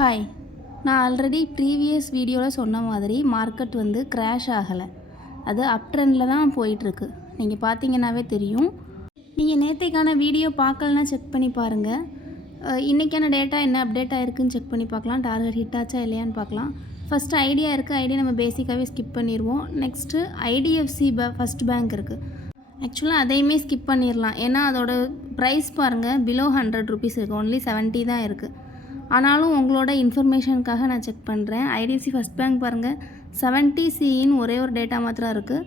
Hi, நான் already previous வீடியோவில் சொன்ன மாதிரி மார்க்கெட் வந்து கிராஷ் ஆகலை. அது அப் ட்ரெண்டில் தான் போயிட்டுருக்கு. நீங்கள் பார்த்தீங்கன்னாவே தெரியும். நீங்கள் நேற்றைக்கான வீடியோ பார்க்கலன்னா செக் பண்ணி பாருங்கள். இன்றைக்கான டேட்டா என்ன அப்டேட் ஆகிருக்குன்னு செக் பண்ணி பார்க்கலாம். டார்கெட் ஹிட் ஆச்சா இல்லையான்னு பார்க்கலாம். ஃபஸ்ட்டு ஐடியா இருக்குது. ஐடியா நம்ம பேசிக்காகவே ஸ்கிப் பண்ணிடுவோம். நெக்ஸ்ட்டு ஐடிஎஃப்சி ஃபஸ்ட் பேங்க் இருக்குது. ஆக்சுவலாக அதையுமே ஸ்கிப் பண்ணிடலாம். ஏன்னா அதோட ப்ரைஸ் பாருங்கள், பிலோ 100 ருபீஸ் இருக்குது. ஒன்லி 70 தான் இருக்குது. ஆனாலும் உங்களோட இன்ஃபர்மேஷனுக்காக நான் செக் பண்ணுறேன். ஐடிஎஃப்சி ஃபஸ்ட் பேங்க் பாருங்கள், 70 சின்னு ஒரே ஒரு டேட்டா மாத்திரம் இருக்குது.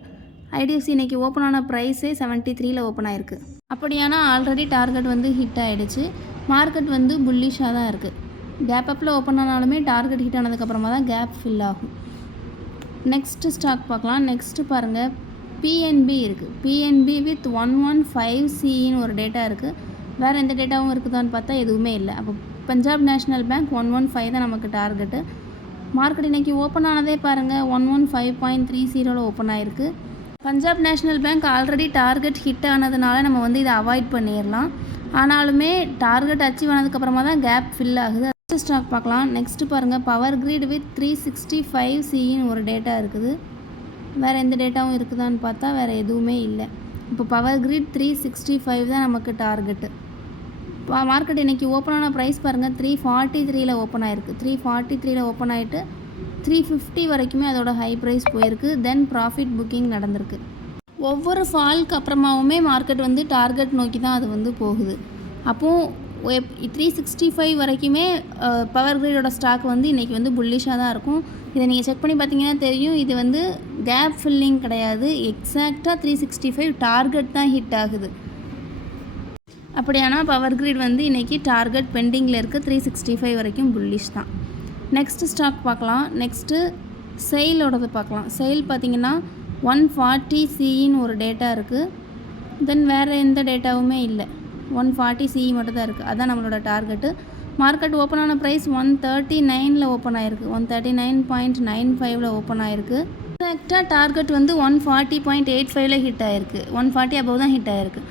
ஐடிஎஃப்சி இன்றைக்கி ஓப்பன் ஆன ப்ரைஸே 73ல் ஓப்பன் ஆகிருக்கு. அப்படியானா ஆல்ரெடி டார்கெட் வந்து ஹிட் ஆகிடுச்சு. மார்க்கெட் வந்து புல்லிஷாக தான் இருக்குது. கேப் அப்பில் ஓப்பன் ஆனாலுமே டார்கெட் ஹிட் ஆனதுக்கப்புறமா தான் கேப் ஃபில் ஆகும். நெக்ஸ்ட்டு ஸ்டாக் பார்க்கலாம். நெக்ஸ்ட்டு பாருங்கள், பிஎன்பி இருக்குது. பிஎன்பி வித் 115 சின்னு ஒரு டேட்டா இருக்குது. வேறு எந்த டேட்டாவும் இருக்குதான்னு பார்த்தா எதுவுமே இல்லை. அப்போ பஞ்சாப் நேஷ்னல் பேங்க் 115 தான் நமக்கு டார்கெட்டு. மார்க்கெட் இன்றைக்கி ஓப்பன் ஆனதே பாருங்கள், 115.30 ஓப்பன் ஆகிருக்கு. Punjab national bank already target hit ஆனதுனால நம்ம வந்து இதை அவாய்ட் பண்ணிடலாம். ஆனாலுமே டார்கெட் அச்சீவ் ஆனதுக்கப்புறமா தான் கேப் ஃபில் ஆகுது. நெக்ஸ்ட் ஸ்டாக் பார்க்கலாம். நெக்ஸ்ட்டு பாருங்கள், பவர் கிரிட் வித் 365 சின்னு ஒரு டேட்டா இருக்குது. வேறு எந்த டேட்டாவும் இருக்குதான்னு பார்த்தா வேறு எதுவுமே இல்லை. இப்போ பவர் கிரிட் 365 தான் நமக்கு டார்கெட்டு. மார்க்கெட் இன்றைக்கி ஓப்பன் ஆன ப்ரைஸ் பாருங்கள், 343ல் ஓப்பன் ஆகிருக்கு. 343ல் ஓப்பன் ஆகிட்டு 350 வரைக்குமே அதோட ஹை ப்ரைஸ் போயிருக்கு. தென் ப்ராஃபிட் புக்கிங் நடந்திருக்கு. ஒவ்வொரு ஃபாலுக்கு அப்புறமாவுமே மார்க்கெட் வந்து டார்கெட் நோக்கி தான் அது வந்து போகுது. அப்போது 365 வரைக்குமே பவர் கிரிடோட ஸ்டாக் வந்து இன்றைக்கி வந்து புல்லிஷாக தான் இருக்கும். இதை நீங்கள் செக் பண்ணி பார்த்தீங்கன்னா தெரியும். இது வந்து கேப் ஃபில்லிங் கிடையாது. எக்ஸாக்டாக 365 டார்கெட் தான் ஹிட் ஆகுது. அப்படியானா பவர் கிரிட் வந்து இன்றைக்கி டார்கெட் பெண்டிங்கில் இருக்குது. 365 வரைக்கும் புல்லிஷ் தான். நெக்ஸ்ட்டு ஸ்டாக் பார்க்கலாம். நெக்ஸ்ட்டு செயிலோடது பார்க்கலாம். செயில் பார்த்திங்கன்னா 140 சின்னு ஒரு டேட்டா இருக்குது. தென் வேறு எந்த டேட்டாவுமே இல்லை. 140 சி மட்டும் தான் இருக்குது. அதுதான் நம்மளோட டார்கெட்டு. மார்க்கெட் ஓப்பன் ஆன ப்ரைஸ் 139ல் ஓப்பன் ஆகிருக்கு. 139.95ல் ஓப்பன் ஆகிருக்கு. எக்ஸாக்டாக டார்கெட் வந்து 140.85ல் ஹிட் ஆகிருக்கு. 140 அபவ் தான் ஹிட் ஆகிருக்கு.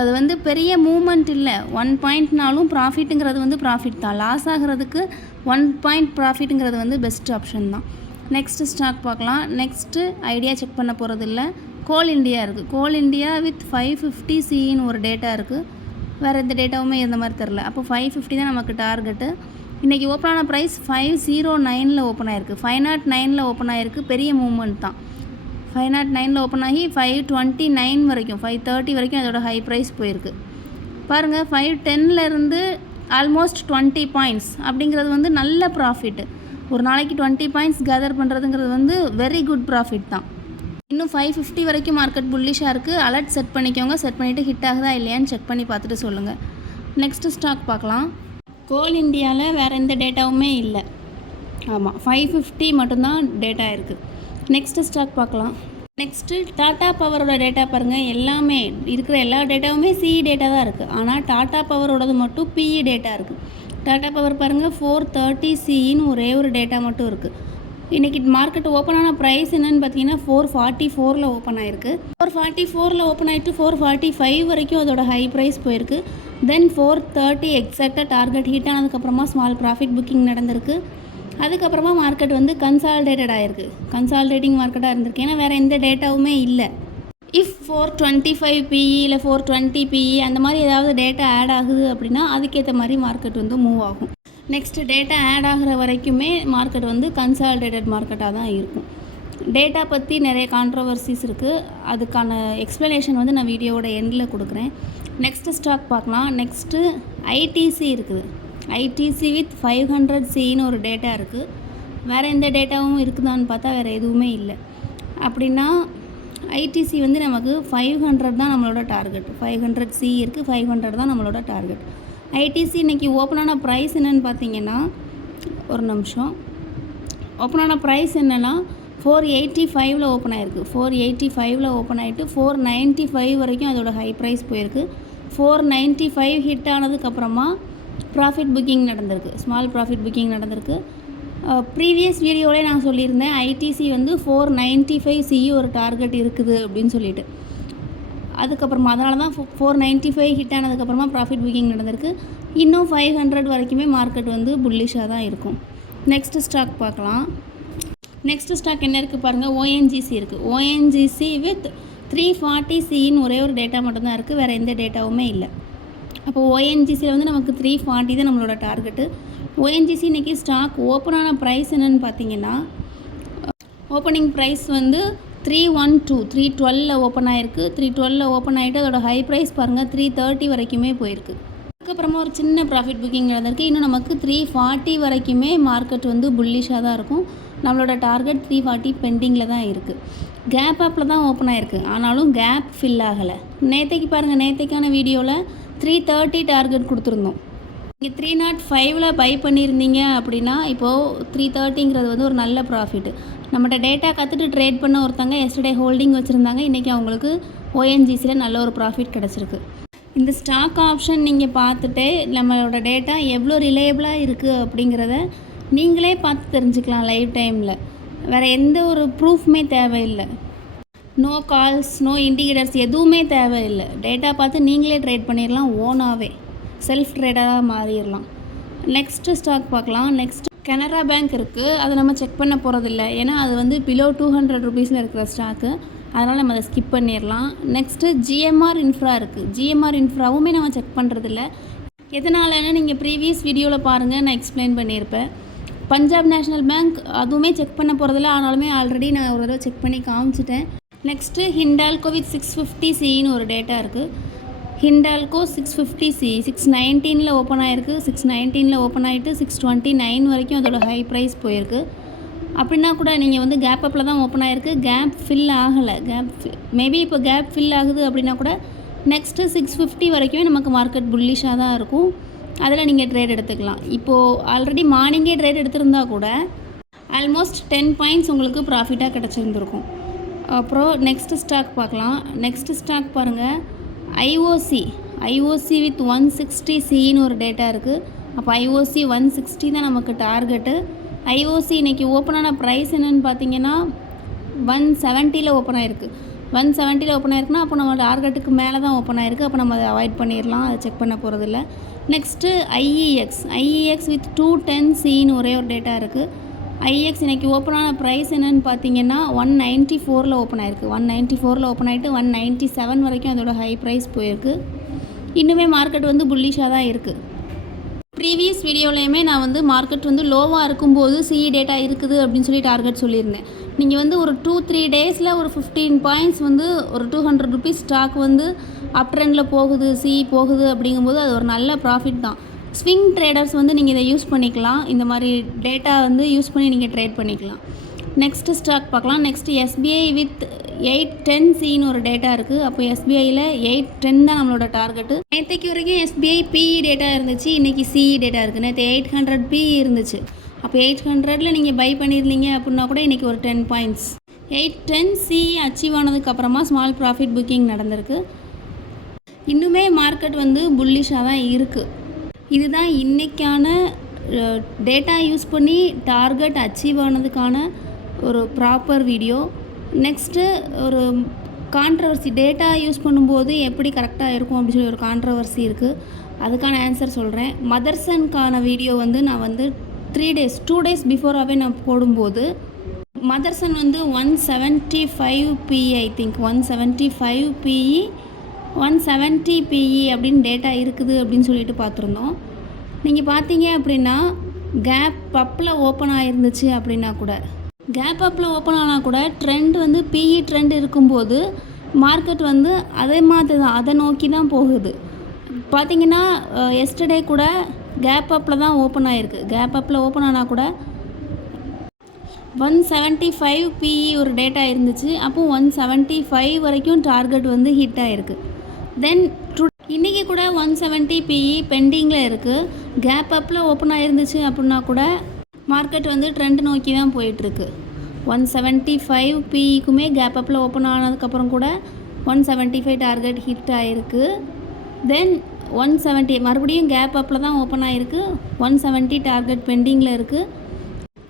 அது வந்து பெரிய மூமெண்ட் இல்லை. 1 பாயிண்ட்னாலும் ப்ராஃபிட்டுங்கிறது வந்து ப்ராஃபிட் தான். லாஸ் ஆகிறதுக்கு 1 பாயிண்ட் ப்ராஃபிட்டுங்கிறது வந்து பெஸ்ட் ஆப்ஷன் தான். நெக்ஸ்ட்டு ஸ்டாக் பார்க்கலாம். நெக்ஸ்ட்டு ஐடியா செக் பண்ண போகிறது இல்லை. கோல் இண்டியா இருக்குது. கோல் இண்டியா வித் 550 சின்னு ஒரு டேட்டா இருக்குது. வேறு எந்த டேட்டாவுமே இருந்த மாதிரி தெரில. அப்போ 550 தான் நமக்கு டார்கெட்டு. இன்றைக்கி ஓப்பன் ஆன ப்ரைஸ் 509ல் ஓப்பன் ஆகிருக்கு. 509ல் ஓப்பன் ஆகிருக்கு. பெரிய மூமெண்ட் தான். 509ல் ஓப்பன் ஆகி 529 வரைக்கும் 530 வரைக்கும் அதோட ஹை ப்ரைஸ் போயிருக்கு. பாருங்கள், 510லேருந்து ஆல்மோஸ்ட் 20 பாயிண்ட்ஸ் அப்படிங்கிறது வந்து நல்ல ப்ராஃபிட்டு. ஒரு நாளைக்கு 20 பாயிண்ட்ஸ் கேதர் பண்ணுறதுங்கிறது வந்து வெரி குட் ப்ராஃபிட் தான். இன்னும் 550 வரைக்கும் மார்க்கெட் புல்லிஷாக இருக்குது. அலர்ட் செட் பண்ணிக்கோங்க. செட் பண்ணிவிட்டு ஹிட் ஆகுதா இல்லையான்னு செக் பண்ணி பார்த்துட்டு சொல்லுங்கள். நெக்ஸ்ட்டு ஸ்டாக் பார்க்கலாம். கோல் இண்டியாவில் வேறு எந்த டேட்டாவுமே இல்லை. ஆமாம், 550 மட்டும்தான் டேட்டா இருக்குது. நெக்ஸ்ட்டு ஸ்டாக் பார்க்கலாம். நெக்ஸ்ட்டு டாட்டா பவரோட டேட்டா பாருங்கள். எல்லாமே இருக்கிற எல்லா டேட்டாவுமே சிஇ டேட்டா தான் இருக்குது. ஆனால் டாட்டா பவரோடது மட்டும் பிஇ டேட்டா இருக்குது. டாட்டா பவர் பாருங்கள், 430 சின்னு ஒரே ஒரு டேட்டா மட்டும் இருக்குது. இன்றைக்கி மார்க்கெட் ஓப்பன் ஆன ப்ரைஸ் என்னென்னு பார்த்தீங்கன்னா 444ல் ஓப்பன் ஆகிருக்கு. 444ல் ஓப்பன் ஆகிட்டு 445 வரைக்கும் அதோட ஹை ப்ரைஸ் போயிருக்கு. தென் 430 எக்ஸாக்டாக டார்கெட் ஹிட் ஆனதுக்கப்புறமா ஸ்மால் ப்ராஃபிட் புக்கிங் நடந்திருக்கு. அதுக்கப்புறமா மார்க்கெட் வந்து கன்சால்டேட்டட் ஆகிருக்கு. கன்சால்டேட்டிங் மார்க்கெட்டாக இருந்திருக்கு. ஏன்னா வேறு எந்த டேட்டாவுமே இல்லை. இஃப் 425 பிஇ இல்லை 420 பிஇ அந்த மாதிரி ஏதாவது டேட்டா ஆட் ஆகுது அப்படின்னா அதுக்கேற்ற மாதிரி மார்க்கெட் வந்து மூவ் ஆகும். நெக்ஸ்ட்டு டேட்டா ஆட் ஆகிற வரைக்குமே மார்க்கெட் வந்து கன்சால்டேட்டட் மார்க்கெட்டாக தான் இருக்கும். டேட்டா பற்றி நிறைய கான்ட்ரவர்சிஸ் இருக்குது. அதுக்கான எக்ஸ்ப்ளனேஷன் வந்து நான் வீடியோவோட எண்டில் கொடுக்குறேன். நெக்ஸ்ட்டு ஸ்டாக் பார்க்கலாம். நெக்ஸ்ட்டு ஐடிசி இருக்குது. ஐடிசி வித் 500 சின்னு ஒரு டேட்டா இருக்குது. வேறு எந்த டேட்டாவும் இருக்குதான்னு பார்த்தா வேறு எதுவுமே இல்லை. அப்படின்னா ஐடிசி வந்து நமக்கு 500 தான் நம்மளோட டார்கெட். 500 சி இருக்குது. 500 தான் நம்மளோட டார்கெட். ஐடிசி இன்றைக்கி ஓப்பன் ஆன ப்ரைஸ் என்னென்னு பார்த்தீங்கன்னா, ஒரு நிமிஷம், ஓப்பன் ஆன ப்ரைஸ் என்னென்னா 485ல் ஓப்பன் ஆகிருக்கு. 485ல் ஓப்பன் ஆகிட்டு 495 வரைக்கும் அதோட ஹை ப்ரைஸ் போயிருக்கு. 495 ஹிட் ஆனதுக்கப்புறமா ப்ராஃபிட் புக்கிங் நடந்திருக்கு. ஸ்மால் ப்ராஃபிட் புக்கிங் நடந்திருக்கு. ப்ரீவியஸ் வீடியோவிலே நான் சொல்லியிருந்தேன், ஐடிசி வந்து 495 சிஇ ஒரு டார்கெட் இருக்குது அப்படின்னு சொல்லிட்டு. அதுக்கப்புறமா அதனால தான் 495 ஹிட் ஆனதுக்கப்புறமா ப்ராஃபிட் புக்கிங் நடந்திருக்கு. இன்னும் 500 வரைக்குமே மார்க்கெட் வந்து புல்லிஷாக தான் இருக்கும். நெக்ஸ்ட் ஸ்டாக் பார்க்கலாம். நெக்ஸ்ட் ஸ்டாக் என்ன இருக்குது பாருங்கள், ஓஎன்ஜிசி இருக்குது. ஓஎன்ஜிசி வித் 340 சின்னு ஒரே ஒரு டேட்டா மட்டும்தான் இருக்குது, வேறு எந்த டேட்டாவுமே இல்லை. அப்போ ஓஎன்ஜிசியில் வந்து நமக்கு 340 தான் நம்மளோட டார்கெட்டு. ஓஎன்ஜிசி இன்றைக்கி ஸ்டாக் ஓப்பனான ப்ரைஸ் என்னென்னு பார்த்தீங்கன்னா, ஓப்பனிங் ப்ரைஸ் வந்து 312 ஓப்பன் ஆகிருக்கு. 312 ஓப்பன் ஆகிட்டு அதோட ஹை ப்ரைஸ் பாருங்கள் 330 வரைக்குமே போயிருக்கு. அதுக்கப்புறமா ஒரு சின்ன ப்ராஃபிட் புக்கிங் நடந்திருக்கு. இன்னும் நமக்கு 340 வரைக்குமே மார்க்கெட் வந்து புல்லிஷாக தான் இருக்கும். நம்மளோட டார்கெட் 340 பெண்டிங்கில் தான் இருக்குது. கேப் அப்பில் தான் ஓப்பன் ஆகிருக்கு, ஆனாலும் கேப் ஃபில் ஆகலை. நேற்றைக்கு பாருங்கள், நேற்றைக்கான வீடியோவில் 330 டார்கெட் கொடுத்துருந்தோம். நீங்கள் 305 பை பண்ணியிருந்தீங்க அப்படின்னா இப்போது 330ங்கிறது வந்து ஒரு நல்ல ப்ராஃபிட். நம்மகிட்ட டேட்டா கற்றுட்டு ட்ரேட் பண்ண ஒருத்தங்க எஸ்டர்டே ஹோல்டிங் வச்சுருந்தாங்க, இன்றைக்கி அவங்களுக்கு ஓஎன்ஜிசியில் நல்ல ஒரு ப்ராஃபிட் கிடச்சிருக்கு. இந்த ஸ்டாக் ஆப்ஷன் நீங்கள் பார்த்துட்டு நம்மளோட டேட்டா எவ்வளோ ரிலையபிளாக இருக்குது அப்படிங்கிறத நீங்களே பார்த்து தெரிஞ்சுக்கலாம் லைவ் டைமில். வேறு எந்த ஒரு ப்ரூஃப்மே தேவையில்லை. நோ கால்ஸ், நோ இண்டிகேட்டர்ஸ் எதுவுமே தேவையில்லை. டேட்டா பார்த்து நீங்களே ட்ரேட் பண்ணிடலாம், ஓனாகவே செல்ஃப் ட்ரேடாக மாறிடலாம். நெக்ஸ்ட்டு ஸ்டாக் பார்க்கலாம். நெக்ஸ்ட் கனரா பேங்க் இருக்குது. அதை நம்ம செக் பண்ண போகிறதில்ல, ஏன்னா அது வந்து பிலோ 200 ருபீஸில் இருக்கிற ஸ்டாக்கு, அதனால் நம்ம அதை ஸ்கிப் பண்ணிடலாம். நெக்ஸ்ட்டு ஜிஎம்ஆர் இன்ஃப்ரா இருக்குது. ஜிஎம்ஆர் இன்ஃப்ராவுமே நம்ம செக் பண்ணுறதில்ல. எதனாலன்னு நீங்கள் ப்ரீவியஸ் வீடியோவில் பாருங்கள், நான் எக்ஸ்பிளைன் பண்ணியிருப்பேன். பஞ்சாப் நேஷ்னல் பேங்க் அதுவுமே செக் பண்ண போகிறதில்ல, ஆனாலுமே ஆல்ரெடி நான் ஒரு தடவை செக் பண்ணி காமிச்சிட்டேன். நெக்ஸ்ட்டு ஹிண்டால்கோ வித் 650 சின்னு ஒரு டேட்டா இருக்குது. ஹிண்டால்கோ 650 சி 619 ஓப்பன் ஆகிருக்கு. 619 ஓப்பன் ஆகிட்டு 629 வரைக்கும் அதோட ஹை ப்ரைஸ் போயிருக்கு. அப்படின்னா கூட நீங்கள் வந்து கேப் அப்பில் தான் ஓப்பன் ஆகிருக்கு, கேப் ஃபில் ஆகலை. மேபி இப்போ கேப் ஃபில் ஆகுது அப்படின்னா கூட நெக்ஸ்ட்டு 650 வரைக்குமே நமக்கு மார்க்கெட் புல்லிஷாக தான் இருக்கும். அதில் நீங்கள் ட்ரேட் எடுத்துக்கலாம். இப்போது ஆல்ரெடி மார்னிங்கே ட்ரேட் எடுத்திருந்தா கூட ஆல்மோஸ்ட் 10 பாயிண்ட்ஸ் உங்களுக்கு ப்ராஃபிட்டாக கிடச்சிருந்துருக்கும். அப்புறம் நெக்ஸ்ட்டு ஸ்டாக் பார்க்கலாம். நெக்ஸ்ட்டு ஸ்டாக் பாருங்கள், ஐஓசி வித் 160 சின்னு ஒரு டேட்டா இருக்குது. அப்போ ஐஓசி 160 தான் நமக்கு டார்கெட்டு. ஐஓசி இன்றைக்கி ஓப்பனான ப்ரைஸ் என்னென்னு பார்த்தீங்கன்னா 170 ஓப்பன் ஆகிருக்கு. 170 ஓப்பன் ஆகிருக்குன்னா அப்போ நம்ம டார்கெட்டுக்கு மேலே தான் ஓப்பன் ஆகிருக்கு. அப்போ நம்ம அதை அவாய்ட் பண்ணிடலாம், அதை செக் பண்ண போகிறதில்ல. நெக்ஸ்ட்டு ஐஇஎக்ஸ் வித் 210 சின்னு ஒரே ஒரு டேட்டா இருக்குது. ஐஇஎக்ஸ் இன்றைக்கி ஓப்பனான ப்ரைஸ் என்னென்னு பார்த்தீங்கன்னா 194 ஓப்பன் ஆகிருக்கு. 194 ஓப்பன் ஆகிட்டு 197 வரைக்கும் அதோட ஹை ப்ரைஸ் போயிருக்கு. இன்னுமே மார்க்கெட் வந்து புல்லிஷாக தான் இருக்குது. ப்ரீவியஸ் வீடியோலையுமே நான் வந்து மார்க்கெட் வந்து லோவாக இருக்கும்போது சிஇ டேட்டா இருக்குது அப்படின்னு சொல்லி டார்கெட் சொல்லியிருந்தேன். நீங்கள் வந்து ஒரு 2-3 டேஸில் ஒரு 15 பாயிண்ட்ஸ் வந்து ஒரு 200 ருபீஸ் ஸ்டாக் வந்து அப் ட்ரெண்டில் போகுது, சிஇ போகுது அப்படிங்கும்போது அது ஒரு நல்ல ப்ராஃபிட் தான். ஸ்விங் ட்ரேடர்ஸ் வந்து நீங்கள் இதை யூஸ் பண்ணிக்கலாம். இந்த மாதிரி டேட்டா வந்து யூஸ் பண்ணி நீங்கள் ட்ரேட் பண்ணிக்கலாம். நெக்ஸ்ட்டு ஸ்டாக் பார்க்கலாம். நெக்ஸ்ட்டு எஸ்பிஐ வித் 810 சின்னு ஒரு டேட்டா இருக்குது. அப்போ எஸ்பிஐயில் 810 தான் நம்மளோட டார்கெட்டு. நேற்றைக்கு வரைக்கும் எஸ்பிஐ பிஇ டேட்டா இருந்துச்சு, இன்றைக்கி சிஇ டேட்டா இருக்குது. நேற்று 800 பிஇ இருந்துச்சு. அப்போ 800ல் நீங்கள் பை பண்ணியிருந்தீங்க அப்படின்னா கூட இன்றைக்கி ஒரு 10 பாயிண்ட்ஸ். 810 சிஇ அச்சீவ் ஆனதுக்கப்புறமா ஸ்மால் ப்ராஃபிட் புக்கிங் நடந்திருக்கு. இன்னுமே மார்க்கெட் வந்து புல்லிஷாக தான் இருக்குது. இதுதான் இன்றைக்கான டேட்டா யூஸ் பண்ணி டார்கெட் அச்சீவ் ஆனதுக்கான ஒரு ப்ராப்பர் வீடியோ. நெக்ஸ்ட்டு ஒரு கான்ட்ரவர்சி, டேட்டா யூஸ் பண்ணும்போது எப்படி கரெக்டாக இருக்கும் அப்படின்னு சொல்லி ஒரு கான்ட்ரவர்சி இருக்குது, அதுக்கான ஆன்சர் சொல்கிறேன். மதர்சனுக்கான வீடியோ வந்து நான் வந்து 2 டேஸ் பிஃபோராகவே நான் போடும்போது மதர்சன் வந்து 175 PE, I think 175 PE 170 PE அப்படின்னு டேட்டா இருக்குது அப்படின்னு சொல்லிட்டு பார்த்துருந்தோம். நீங்கள் பார்த்தீங்க அப்படின்னா கேப் அப்பில் ஓப்பன் ஆகிருந்துச்சு அப்படின்னா கூட, கேப் அப்பில் ஓப்பன் ஆனால் கூட ட்ரெண்ட் வந்து பிஇ ட்ரெண்ட் இருக்கும்போது மார்க்கெட் வந்து அதே மாதிரி தான், அதை நோக்கி தான் போகுது. பார்த்தீங்கன்னா எஸ்டர்டே கூட கேப் அப்பில் தான் ஓப்பன் ஆகிருக்கு. கேப் அப்பில் ஓப்பன் ஆனால் கூட 175 பிஇ ஒரு டேட்டா இருந்துச்சு. அப்போது 175 வரைக்கும் டார்கெட் வந்து ஹிட் ஆகிருக்கு. தென் இன்றைக்கி கூட 170 பிஇ பெண்டிங்கில் இருக்குது. கேப் அப்பில் ஓப்பன் ஆகிருந்துச்சு அப்படின்னா கூட மார்க்கெட் வந்து ட்ரெண்ட் நோக்கி தான் போயிட்டுருக்கு. 175 பிஇக்குமே கேப் அப்பில் ஓப்பன் ஆனதுக்கப்புறம் கூட 175 டார்கெட் ஹிட் ஆகிருக்கு. தென் 170 மறுபடியும் கேப் அப்பில் தான் ஓப்பன் ஆகிருக்கு. 170 டார்கெட் பெண்டிங்கில் இருக்குது.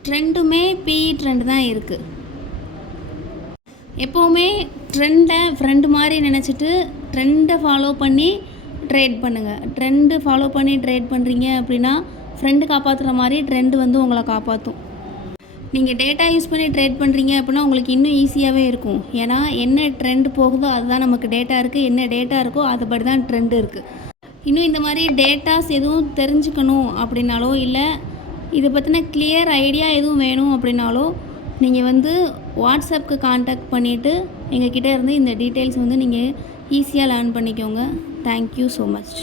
ட்ரெண்டுமே பிஇ ட்ரெண்ட் தான் இருக்குது. எப்போவுமே ட்ரெண்டை ஃப்ரெண்டு மாதிரி நினச்சிட்டு ட்ரெண்டை ஃபாலோ பண்ணி ட்ரேட் பண்ணுங்கள். ட்ரெண்டு ஃபாலோ பண்ணி ட்ரேட் பண்ணுறீங்க அப்படின்னா ஃப்ரெண்டு காப்பாற்றுற மாதிரி ட்ரெண்டு வந்து உங்களை காப்பாற்றும். நீங்கள் டேட்டா யூஸ் பண்ணி ட்ரேட் பண்ணுறீங்க அப்படின்னா உங்களுக்கு இன்னும் ஈஸியாகவே இருக்கும். ஏன்னா என்ன ட்ரெண்ட் போகுதோ அதுதான் நமக்கு டேட்டா இருக்குது, என்ன டேட்டா இருக்கோ அதுபடி தான் ட்ரெண்டு இருக்குது. இன்னும் இந்த மாதிரி டேட்டாஸ் எதுவும் தெரிஞ்சுக்கணும் அப்படின்னாலோ இல்லை இதை பற்றின கிளியர் ஐடியா எதுவும் வேணும் அப்படின்னாலோ நீங்கள் வந்து வாட்ஸ்அப்புக்கு கான்டாக்ட் பண்ணிவிட்டு எங்ககிட்ட இருந்து இந்த டீட்டெயில்ஸ் வந்து நீங்கள் ஈஸியாக லேர்ன் பண்ணிக்கோங்க. Thank you so much.